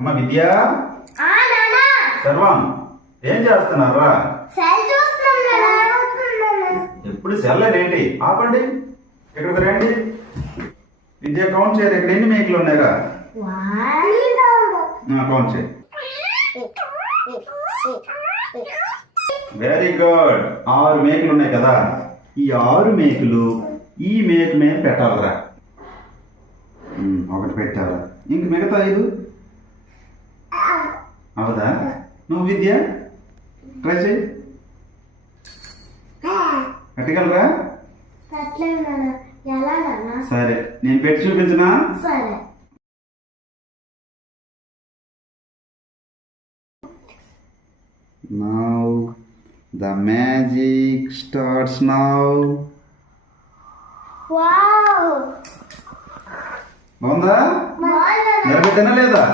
అమ్మ విద్య, సర్వం ఏం చేస్తున్నారా? ఎప్పుడు సెల్ ఏంటి? ఆపండి, ఇక్కడికి రండి. విద్య కౌంట్ చేయరు. ఇక్కడ ఎన్ని మేకలు ఉన్నాయిగా? కౌంట్ చేయి. Very good. 6 మేకలు ఉన్నాయి కదా, ఈ 6 మేకలు ఈ మేక మీద పెట్టాలరా. ఒకటి పెట్టారా? ఇంక మిగతా 5 అవదా? నువ్వు విద్య ట్రై చేయి. పెట్టగలరా? సరే, నేను పెట్టి చూపించనా? Now the magic starts now. Wow! బాగుందా? నిలబెట్టినా లేదా?